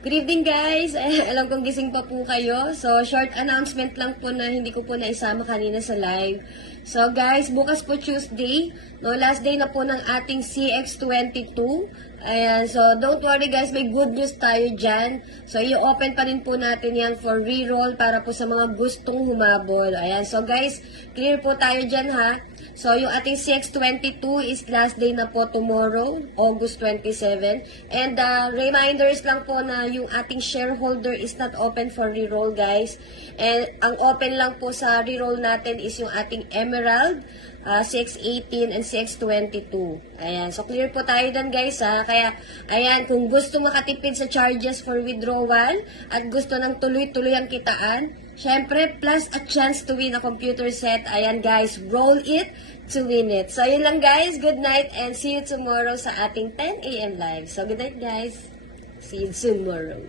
Good evening guys! Alam kong gising pa po kayo. So, short announcement lang po na hindi ko po naisama kanina sa live. So guys, bukas po Tuesday. No, last day na po ng ating CX22. Ayan, so don't worry guys, may good news tayo dyan. So, i-open pa rin po natin yan for reroll para po sa mga gustong humabol. Ayan, so guys, clear po tayo dyan ha. So, yung ating CX22 is last day na po tomorrow, August 27. And reminders lang po na yung ating shareholder is not open for reroll guys. And ang open lang po sa reroll natin is yung ating Emerald, CX18 and CX22. Ayan, so clear po tayo dyan guys ha. Kaya, ayan, kung gusto makatipid sa charges for withdrawal at gusto ng tuloy-tuloy ang kitaan, syempre, plus a chance to win a computer set. Ayan guys, roll it to win it. So, yun lang guys. Good night and see you tomorrow sa ating 10 a.m. live. So, good night guys. See you tomorrow.